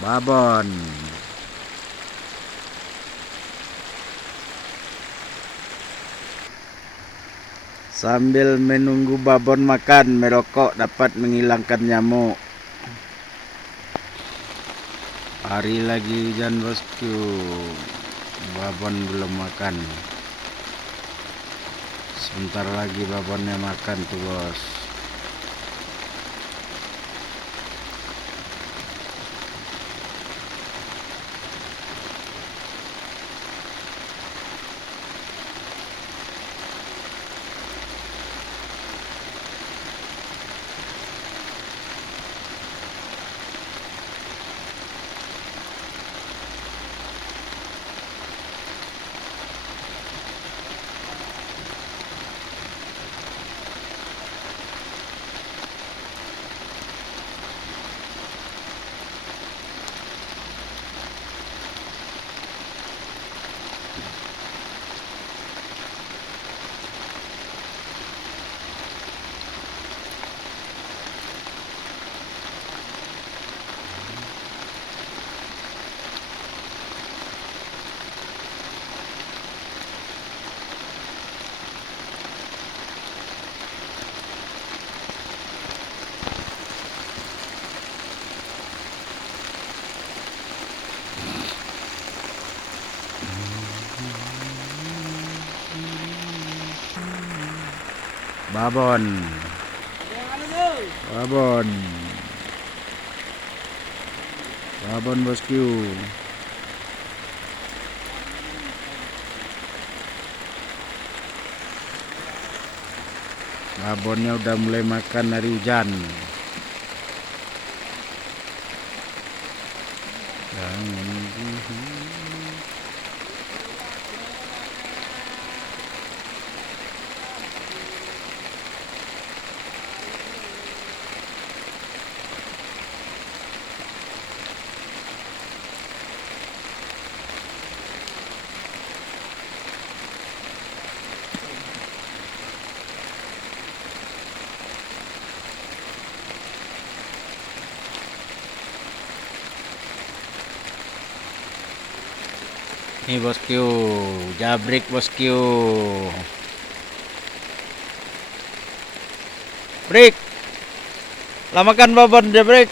babon. Sambil menunggu babon makan, merokok dapat menghilangkan nyamuk. Hari lagi hujan bosku, babon belum makan. Sebentar lagi babonnya makan tuh bos. Babon, babon, babon bosku. Babonnya udah mulai makan hari hujan. Nih bosku, jabrik bosku. Break. Lamakan babon jabrik.